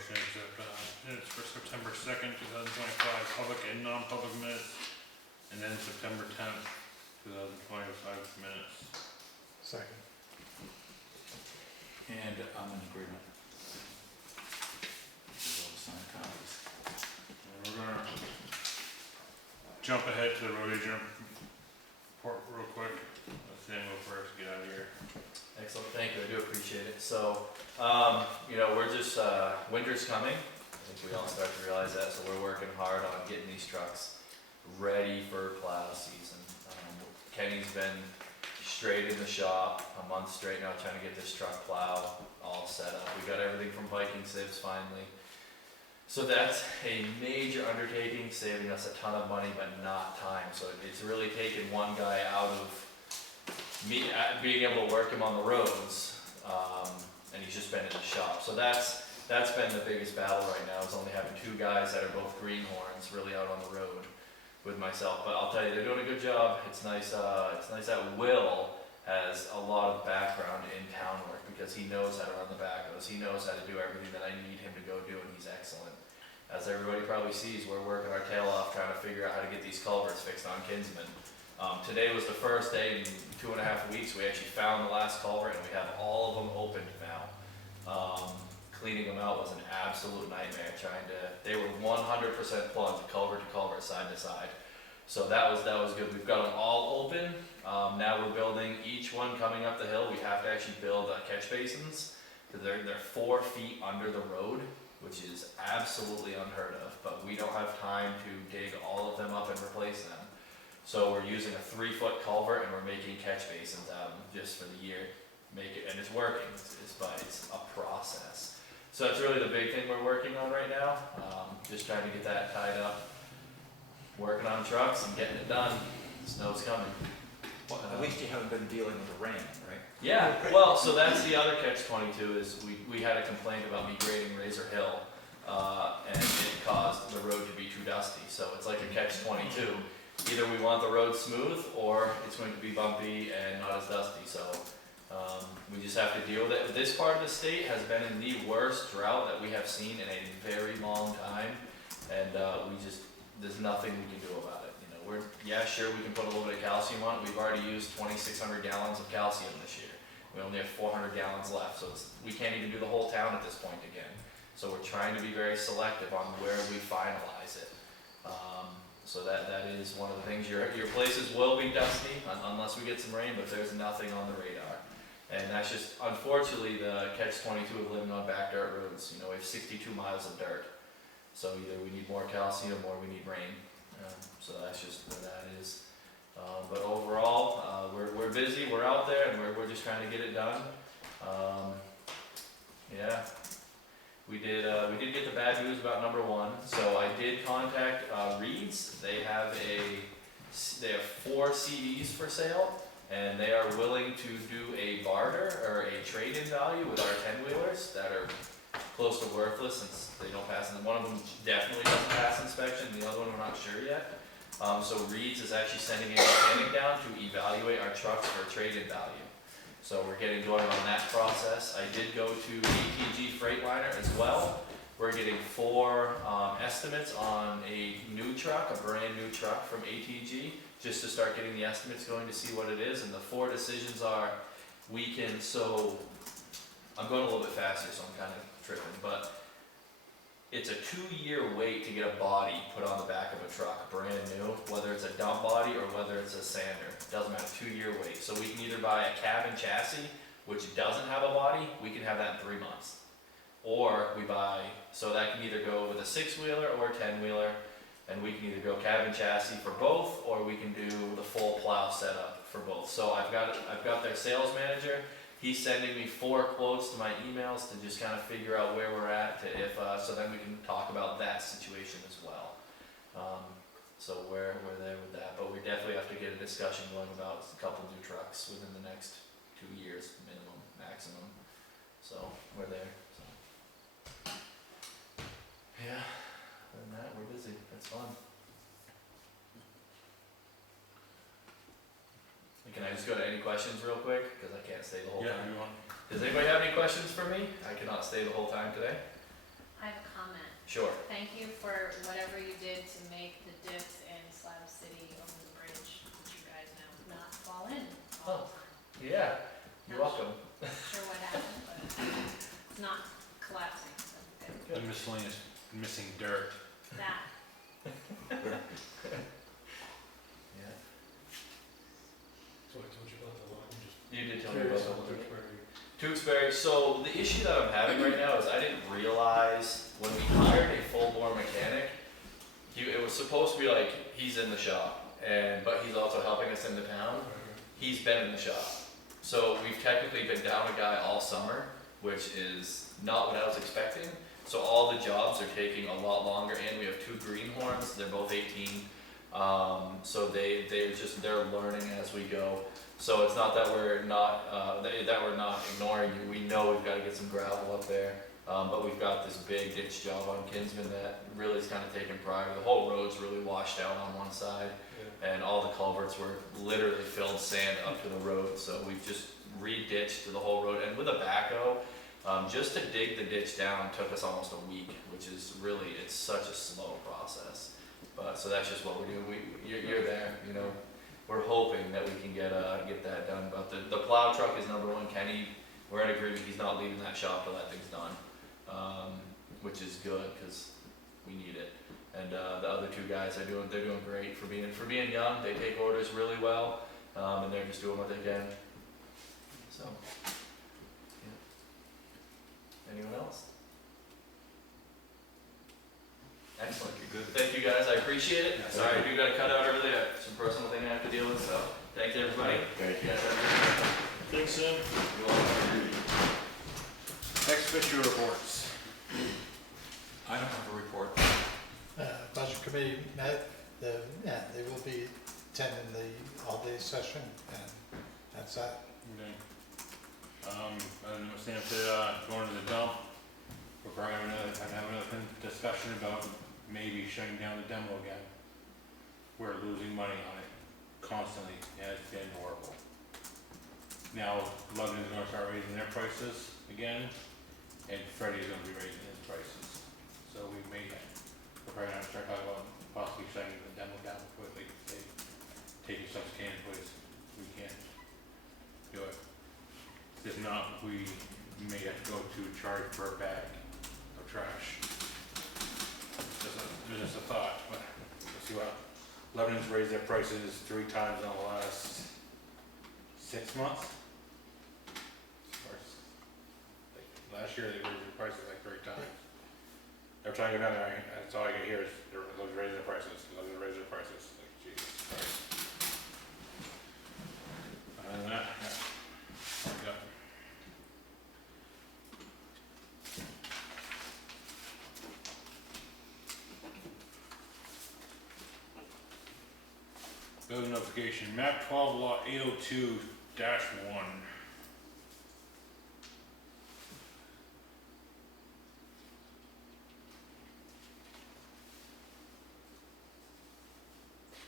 motion to accept minutes for September 2nd, 2025, public and non-public minutes, and then September 10th, 2025 minutes. Second. And I'm in agreement. We'll sign copies. And we're gonna jump ahead to the road agent report real quick. Let Sam go first, get out of here. Excellent, thank you, I do appreciate it. So, we're just, winter's coming. I think we all start to realize that, so we're working hard on getting these trucks ready for plow season. Kenny's been straight in the shop a month straight now trying to get this truck plow all set up. We got everything from Viking sieves finally. So that's a major undertaking, saving us a ton of money but not time. So it's really taken one guy out of me being able to work him on the roads, and he's just been in the shop. So that's been the biggest battle right now, is only having two guys that are both greenhorns really out on the road with myself. But I'll tell you, they're doing a good job. It's nice that Will has a lot of background in town work because he knows how to run the backhoes. He knows how to do everything that I need him to go do, and he's excellent. As everybody probably sees, we're working our tail off trying to figure out how to get these culverts fixed on Kinsman. Today was the first day in 2.5 weeks. We actually found the last culvert and we have all of them opened now. Cleaning them out was an absolute nightmare. They were 100% plugged, culvert to culvert, side to side. So that was good. We've got them all open. Now we're building each one coming up the hill. We have to actually build catch basins because they're 4 feet under the road, which is absolutely unheard of. But we don't have time to dig all of them up and replace them. So we're using a 3-foot culvert and we're making catch basins out of them just for the year. And it's working, but it's a process. So that's really the big thing we're working on right now. Just trying to get that tied up. Working on trucks and getting it done. Snow's coming. Well, at least you haven't been dealing with the rain, right? Yeah, well, so that's the other catch-22 is we had a complaint about me grading Razor Hill, and it caused the road to be too dusty. So it's like a catch-22. Either we want the road smooth or it's going to be bumpy and not as dusty. So we just have to deal with it. This part of the state has been in the worst drought that we have seen in a very long time, and there's nothing we can do about it. Sure, we can put a little bit of calcium on it. We've already used 2,600 gallons of calcium this year. We only have 400 gallons left, so we can't even do the whole town at this point again. So we're trying to be very selective on where we finalize it. So that is one of the things. Your places will be dusty unless we get some rain, but there's nothing on the radar. And that's just, unfortunately, the catch-22 of living on back dirt roads. We have 62 miles of dirt. So either we need more calcium or we need rain. So that's just where that is. But overall, we're busy, we're out there, and we're just trying to get it done. We did get the bad news about number 1. So I did contact Reed's. They have 4 CDs for sale, and they are willing to do a barter or a trade-in value with our 10-wheelers that are close to worthless since they don't pass. And one of them definitely doesn't pass inspection. The other one we're not sure yet. So Reed's is actually sending a mechanic down to evaluate our trucks for trade-in value. So we're getting going on that process. I did go to ATG Freightliner as well. We're getting 4 estimates on a new truck, a brand new truck from ATG, just to start getting the estimates going to see what it is. And the 4 decisions are, so I'm going a little bit faster, so I'm kind of tripping, but it's a 2-year wait to get a body put on the back of a truck, brand new, whether it's a dump body or whether it's a sander. It doesn't matter, 2-year wait. So we can either buy a cab and chassis, which doesn't have a body, we can have that in 3 months. Or so that can either go with a 6-wheeler or a 10-wheeler, and we can either go cab and chassis for both, or we can do the full plow setup for both. So I've got their sales manager. He's sending me 4 quotes to my emails to just kind of figure out where we're at, so then we can talk about that situation as well. So we're there with that, but we definitely have to get a discussion going about a couple new trucks within the next 2 years, minimum, maximum. So we're there. So. Yeah, other than that, we're busy. It's fun. Can I just go to any questions real quick? Because I can't stay the whole time. You want? Does anybody have any questions for me? I cannot stay the whole time today. I have a comment. Sure. Thank you for whatever you did to make the dips in Slab City over the bridge, which you guys know not fall in all the time. Yeah, you're welcome. Not sure what happened, but it's not collapsing, so good. The miscellaneous missing dirt. That, Yeah. So I told you about the one, just You did tell me curious about on the Tewksbury. Tewksbury, so the issue that I'm having right now is I didn't realize when we hired a full-bore mechanic, it was supposed to be like, he's in the shop, but he's also helping us in the town. He's been in the shop. So we've technically been down a guy all summer, which is not what I was expecting. So all the jobs are taking a lot longer, and we have 2 greenhorns, they're both 18. So they're learning as we go. So it's not that we're not, that we're not ignoring you. We know we've gotta get some gravel up there. But we've got this big ditch job on Kinsman that really is kind of taking priority. The whole road's really washed out on one side, and all the culverts were literally filled sand up to the road. So we've just re-ditched the whole road, and with a backhoe, just to dig the ditch down took us almost a week, which is really, it's such a slow process. But so that's just what we're doing. You're there, you know. We're hoping that we can get that done. But the plow truck is number one. Kenny, we're in agreement. He's not leaving that shop till that thing's done. Which is good because we need it. And the other 2 guys they're doing great for being young. They take orders really well, and they're just doing what they can. So, yeah. Anyone else? Excellent. You're good. Thank you guys. I appreciate it. Yeah, Sorry, thank I do got to cut out early. I have some personal thing I have to deal with. So, thanks everybody. Thank You guys have a good night. Thanks, Sam. You're welcome. Ex officio reports. I don't have a report. Budget committee met, they will be attending the all-day session, and that's that. Okay. I don't know, Sam said, going to the dump. We're probably having another discussion about maybe shutting down the demo again. We're losing money on it constantly, and it's been horrible. Now, Lebanon's gonna start raising their prices again, and Freddie's gonna be raising his prices. So we're probably gonna start talking about possibly shutting the demo down quickly, taking such can place. We can't do it. If not, we may have to go to charge per bag of trash. Just a thought, but let's see what, Lebanon's raised their prices 3 times in the last 6 months. Last year they raised their prices like 3 times. Every time I go down there, that's all I can hear is they're raising their prices, they're raising their prices. Like, Jesus Christ. Other than that, yeah. All we got. Building notification, map 12 lot 802-1.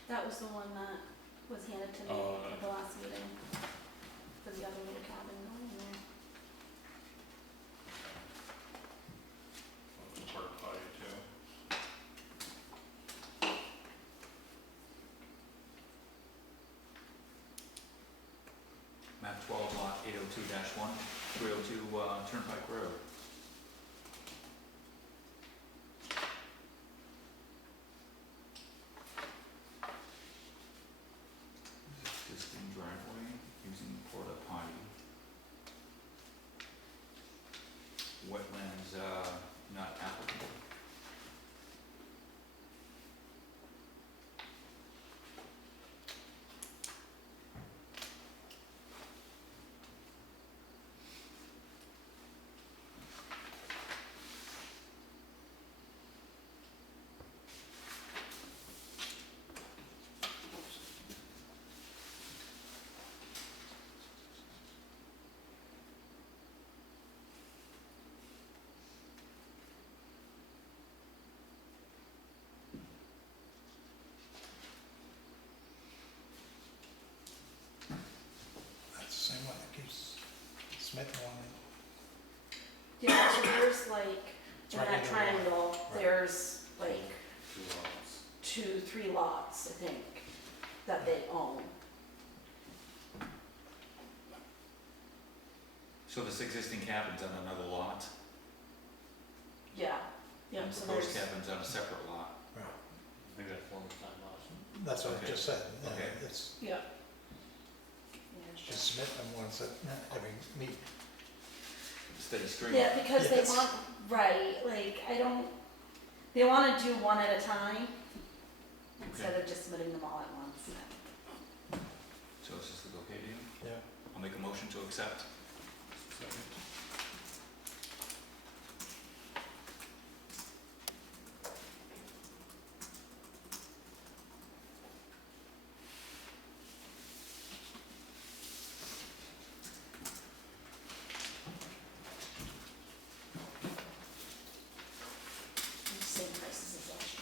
That was the one that was handed to me Oh, at the last meeting, for the other little cabin going in there. Porta potty too. Map 12, lot 802-1, 302 Turnpike Road. Existing driveway using porta potty. Wetlands not applicable. That's the same one that keeps Smith wanting. Yeah, so there's like It's in right that in the triangle, Right. there's like 2 lots. 2, 3 lots, I think, that they own. So this existing cabin's on another lot? Yeah, yeah, And so proposed there's, cabin's on a separate lot? Right. I think that's one time lots. That's what I Okay. just said. Okay. It's yeah. Yeah, it's just submit them once that, having meet. Steady stream? Yeah, because they Yes. want, right, like, I don't, they wanna do one at a time, instead of just submitting them all at once. So this is okay to you? Yeah. I'll make a motion to accept. Second. Same prices as last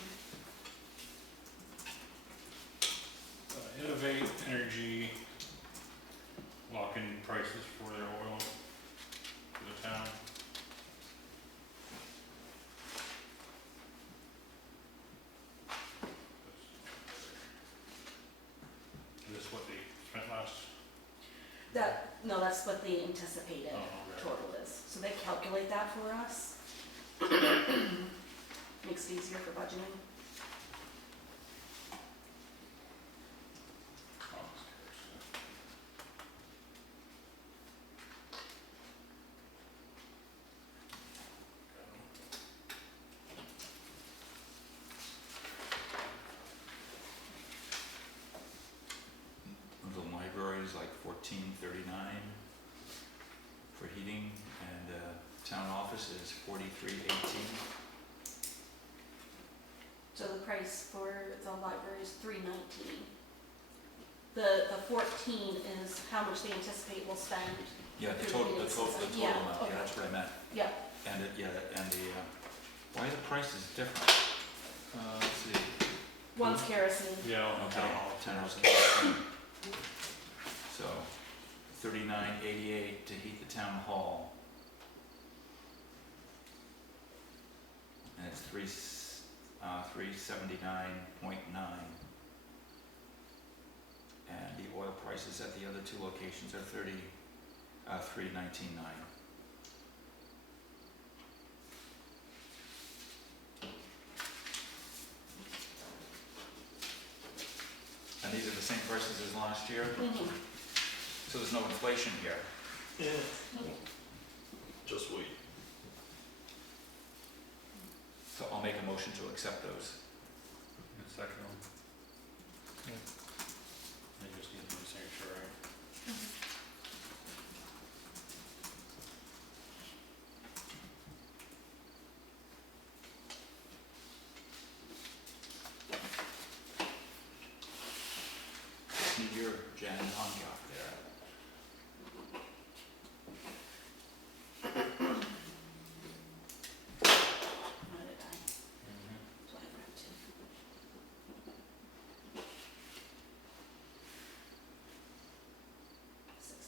year. Innovate Energy lock-in prices for their oil for the town. Is this what they spent last? No, that's what the anticipated Oh, okay. total is, so they calculate that for us. Makes it easier for budgeting. The library is like $14.39 for heating, and town office is $43.18. So the price for the library is $3.19. The 14 is how much they anticipate we'll spend. Yeah, the For the total meetings. amount, Yeah, yeah, okay. that's what I meant. Yeah, And it, yeah, and the, why are the prices different? Let's see. one's kerosene. Yeah, Okay, town hall. 10 hours. So, $39.88 to heat the town hall. And it's $379.9. And the oil prices at the other two locations are $319.9. And these are the same prices as last year? Mhm. So there's no inflation here? Just wait. So I'll make a motion to accept those. The second one. Yeah. I just need my signature, right? Just need your Jan Honkoff there. What did I? So I grabbed two. Six.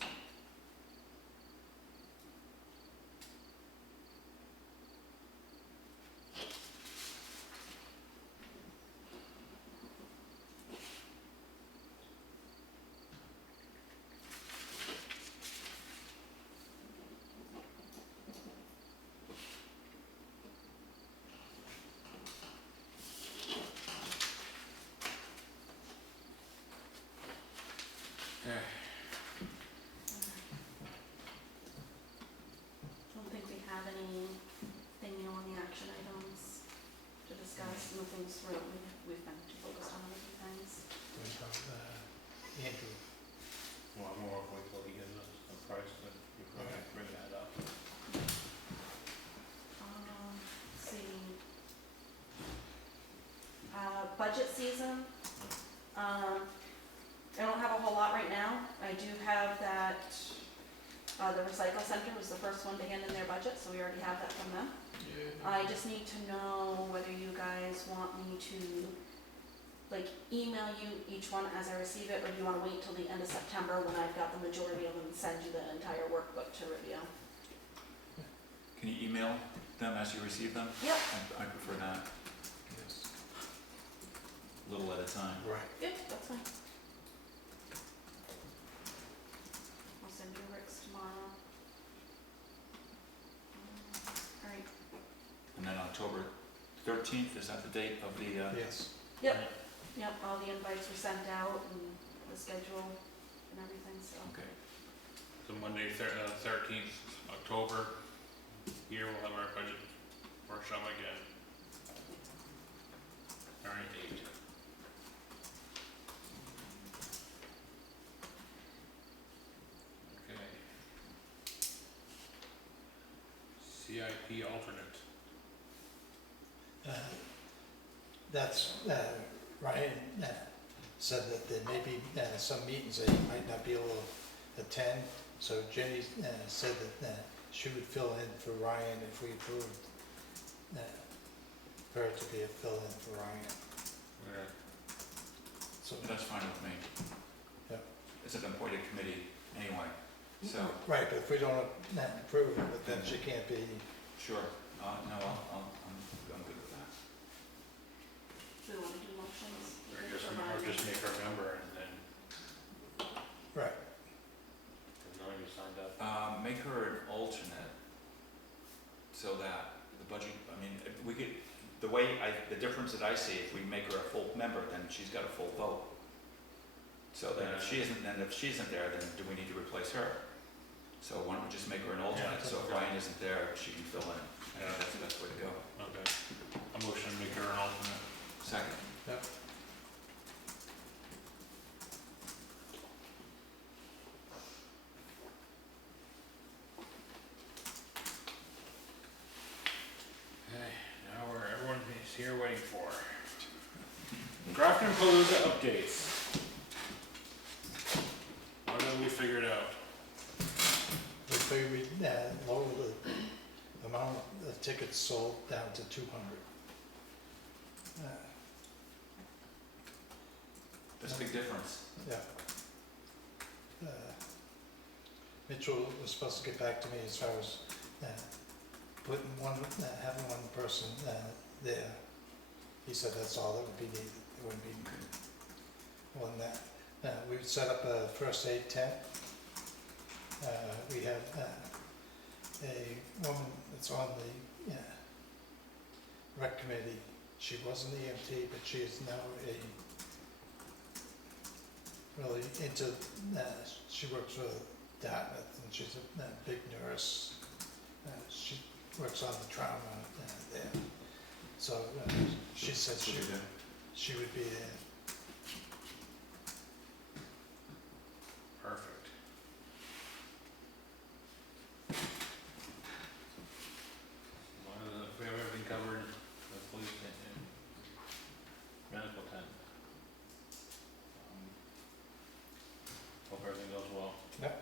Don't think we have anything new on the action items to discuss, nothing's really, we've been too focused on other things. We have, Andrew. Well, I'm gonna wait till he gives us a price, then you can Okay. bring that up. Let's see. Budget season, I don't have a whole lot right now. I do have that, the recycle center was the first one to hand in their budget, so we already have that from them. I just need to know whether you guys want me to, like, email you each one as I receive it, or do you wanna wait till the end of September when I've got the majority of them and send you the entire workbook to review? Can you email them as you receive them? Yep. I prefer that, Yes. little at a time. Right. Yep, that's fine. I'll send you Rick's tomorrow. Alright, And then October 13th, is that the date of the, Yes. yep, all the invites were sent out and the schedule and everything, so. okay. So Monday, 13th October, here we'll have our budget workshop again. Alright, 8. Okay. CIP alternate. That's, Ryan said that there may be some meetings that he might not be able to attend, so Jenny said that she would fill in for Ryan if we approved her to be a fill-in for Ryan. Okay. So, That's fine with me. Yep. It's an appointed committee anyway, so, right, but if we don't approve it, but then she can't be, sure. No, I'm good with that. Do you wanna do motions? Or just make her a member and then, right, knowing you signed up. Make her an alternate, so that the budget, I mean, if we could, the difference that I see, if we make her a full member, then she's got a full vote. So then if she isn't there, then do we need to replace her? So why don't we just make her an alternate, Yeah, so if okay. Ryan isn't there, she can fill in. I Yeah. think that's the best way to go. Okay. A motion to make her an alternate. Second. yep. Okay, now everyone is here waiting for. Grafton Palooza updates. What have we figured out? We figured we'd lower the amount of tickets sold down to 200. That's a big difference. Yeah. Mitchell was supposed to get back to me as far as putting having one person there. He said that's all that would be needed. It wouldn't be more than that. We've set up a first aid tent. We have a woman that's on the rec committee. She was an EMT, but she is now really into, she works for Dartmouth, and she's a big nurse. She works on the trauma there. So she said she would be there. Perfect. If we have everything covered, the police and medical tent. Hope everything goes well. Yep.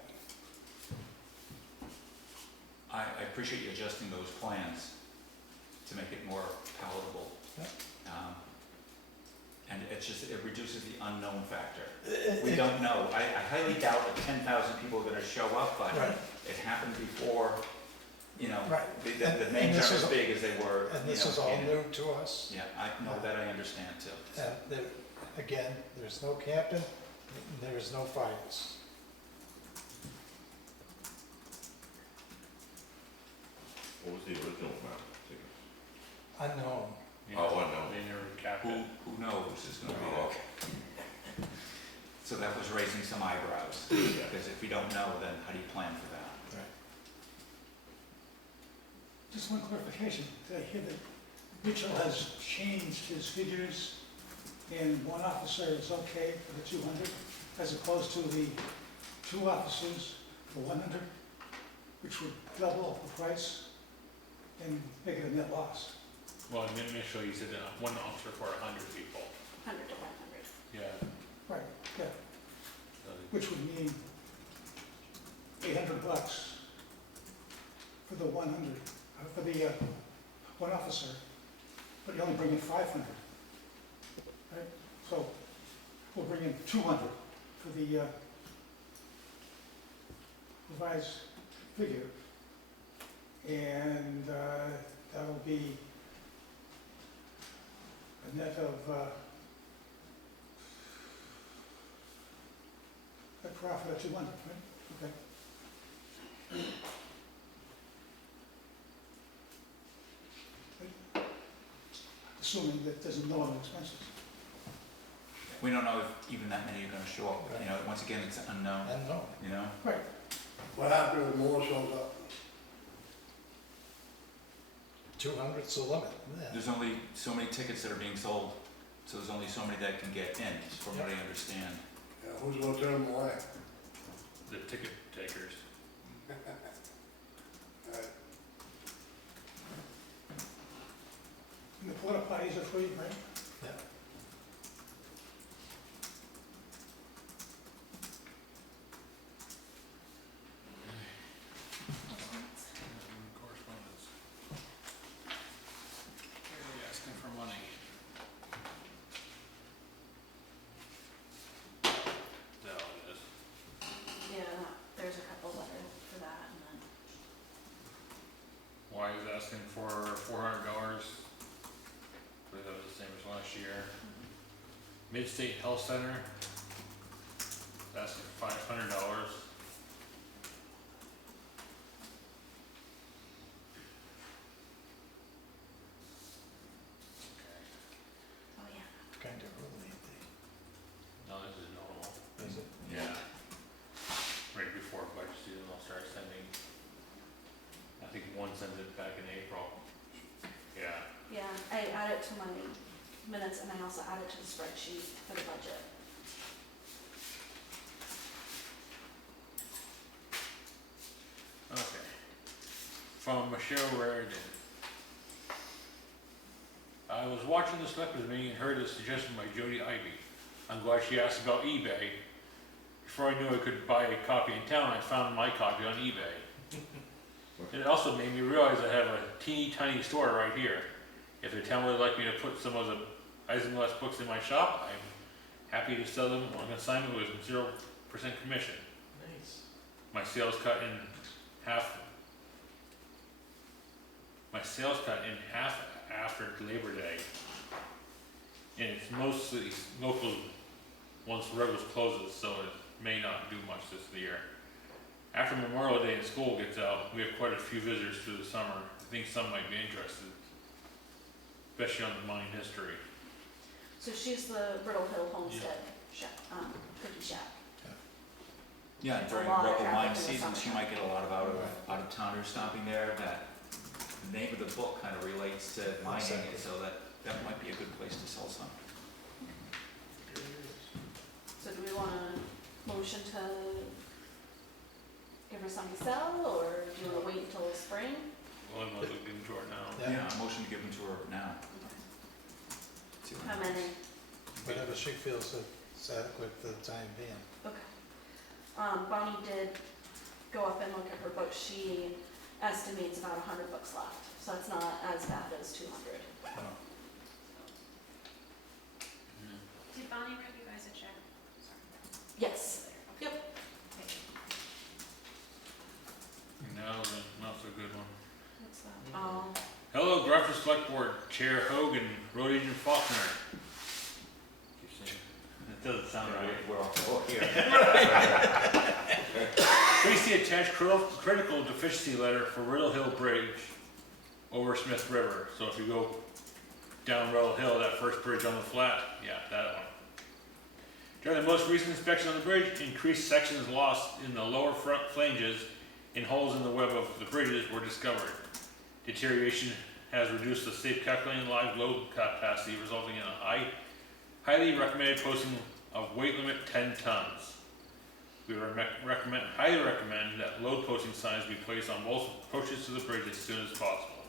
I appreciate you adjusting those plans to make it more palatable. Yep. And it reduces the unknown factor. We don't know. I highly doubt that 10,000 people are gonna show up, but Right. it happened before, Right. the And names this aren't is- as big as they were. And this is all new to us. Yeah, I know that, I understand too. Again, there's no camping, and there is no fires. What was the original amount of tickets? Unknown. Oh, I know. They never capped it. Who knows is gonna be Oh, there. So that was raising some eyebrows, because if we don't know, then how do you plan for that? Just one clarification, did I hear that Mitchell has changed his figures and one officer is okay for the 200 as opposed to the 2 officers for 100, which would double the price and make it a net loss? Well, initially you said one officer for 100 people. 100 to 100. Yeah. Right, yeah, So which would mean $800 for the 100, for the one officer, but you only bring in 500. Right, so we'll bring in 200 for the revised figure. And that will be a net of, a profit of 200, right? Okay. Assuming that there's no other expenses. We don't know if even that many are gonna show up, you know, once again, it's unknown, I don't know. you know? Right. What happens if more shows up? 200's the limit, yeah. There's only so many tickets that are being sold, so there's only so many that can get in, from what I understand. Yeah, who's gonna turn them away? The ticket takers. And the porta potties are free, right? Yeah. Correspondence. Really asking for money. Is that all it is? Yeah, there's a couple letters for that, and then, Why is asking for $400? I believe that was the same as last year. Mid-State Health Center, asking for $500. oh yeah. Kind of early, No, this is normal. is it? Yeah. Right before budget season, I'll start sending, I think one sends it back in April. Yeah. Yeah, I add it to my minutes and I also add it to the spreadsheet for the budget. Okay. From Michelle Raridan. I was watching the Selectmens meeting and heard a suggestion by Jody Ivy. I'm glad she asked about eBay. Before I knew I could buy a copy in town, I found my copy on eBay. It also made me realize I have a teeny tiny store right here. If the town would like me to put some of the Eisenglass books in my shop, I'm happy to sell them on assignment with 0% commission. Nice. My sales cut in half. My sales cut in half after Labor Day. And it's mostly local once Ruggles closes, so it may not do much this year. After Memorial Day and school gets out, we have quite a few visitors through the summer. I think some might be interested, especially on the mine history. So she's the Brittle Hill Homestead shack, cookie shack. Yeah, It's a during lot of local traffic mine in the season, she summer. might get a lot of out-of-towners stopping there, that the name of the book kind of relates to mining, Exactly. so that might be a good place to sell some. So do we want a motion to give her some to sell, or do you wanna wait until spring? Well, I'm looking into it now. Yeah. Yeah, a motion to give them to her now. See what How happens. many? Whatever she feels it's adequate for the time being. Okay. Bonnie did go up and look at her book. She estimates about 100 books left, so it's not as bad as 200. Oh. Did Bonnie write you guys a check? Sorry. Yes. Yep. Now, not so good one. What's that? Hello, Grafton Select Board Chair Hogan, Road Agent Faulkner. Keep saying, it doesn't sound right. We're off the hook here. Tracy attached critical deficiency letter for Riddle Hill Bridge over Smith River. So if you go down Riddle Hill, that first bridge on the flat, yeah, that one. During the most recent inspection on the bridge, increased sections lost in the lower front flanges and holes in the web of the bridges were discovered. Deterioration has reduced the safe calculating live load capacity, resulting in a highly recommended posting of weight limit 10 tons. We highly recommend that load posting signs be placed on both approaches to the bridge as soon as possible.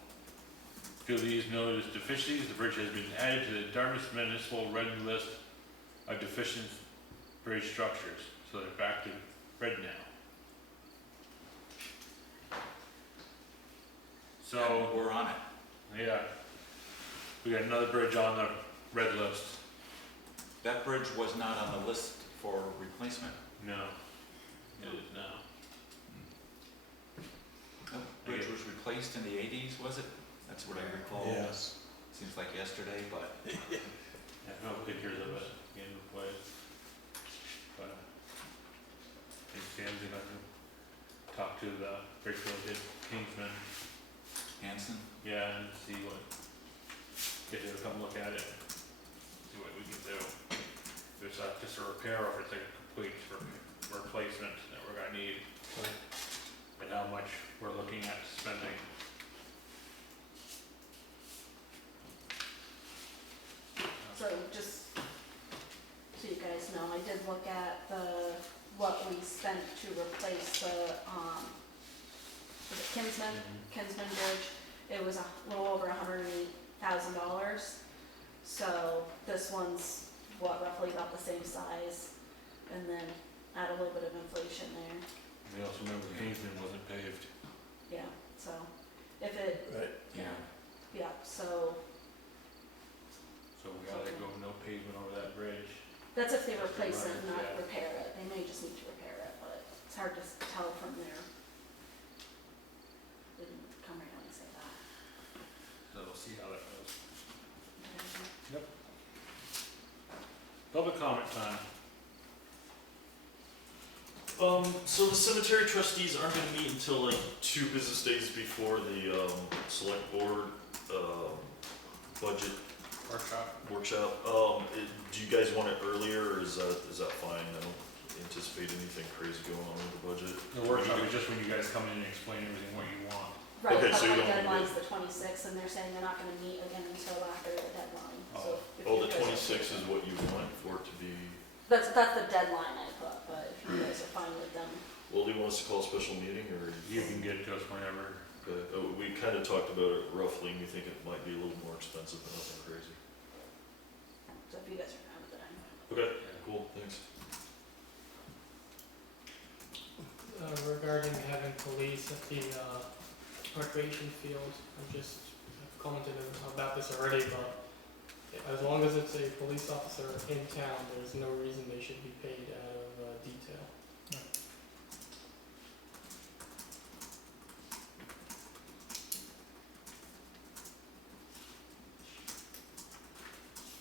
Due to these noted deficiencies, the bridge has been added to the Dartmouth Municipal Red List of deficient bridge structures, so they're back to red now. So, We're on it. yeah, we got another bridge on the red list. That bridge was not on the list for replacement. No, it is now. That bridge was replaced in the 80s, was it? That's what I recall. Yes. Seems like yesterday, but I have no pictures of it in the place. But, I think Sam's gonna talk to the Bridgefield Kingsman, Hanson, yeah, and see what, get him to come look at it, see what we can do. If it's just a repair or if it's like a complete replacement that we're gonna need, and how much we're looking at spending. So just so you guys know, I did look at what we spent to replace the, was it Kinsman Bridge. It was a little over $108,000. So this one's roughly about the same size, and then add a little bit of inflation there. We also remember Kingsman wasn't paved. Yeah, so if it, Right. yeah, so So we gotta go no pavement over that bridge. that's if they replace it, Right, not yeah. repair it. They may just need to repair it, but it's hard to tell from there. Didn't come right out and say that. So we'll see how that goes. Okay. Public comment time. So the cemetery trustees aren't gonna meet until like 2 business days before the, select board, budget Workshop. workshop. Do you guys want it earlier, or is that fine? I don't anticipate anything crazy going on with the budget. The workshop is just when you guys come in and explain everything what you want. Right, Okay, but so you my don't need deadline's the 26th, and they're saying they're not gonna meet again until after the deadline, so. if Oh, you the guys are- 26th is what you want for it to be. That's the deadline I put, but if you guys are fine with them. Well, do you want us to call a special meeting, or? You can get it to us whenever. Okay, we kinda talked about it roughly, and we think it might be a little more expensive, but nothing crazy. So if you guys are fine with it, I'm fine. Okay, cool, thanks. Regarding having police at the recreation field, I've commented about this already, but as long as it's a police officer in town, there's no reason they should be paid out of detail.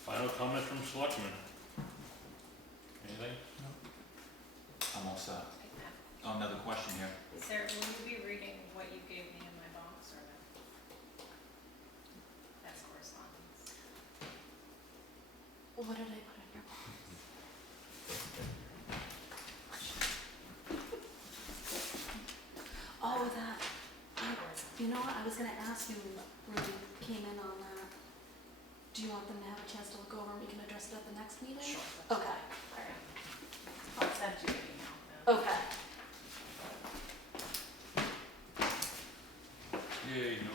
Final comment from Selectmen. Anything? I'm all set. Oh, another question here. Sarah, will you be reading what you gave me in my box or no? That's correspondence. What did I put in your box? Oh, that, you know what, I was gonna ask you when you came in on that. Do you want them to have a chance to look over and we can address it at the next meeting? Sure. Okay, Alright. I'll send you an email then. okay. Yay, no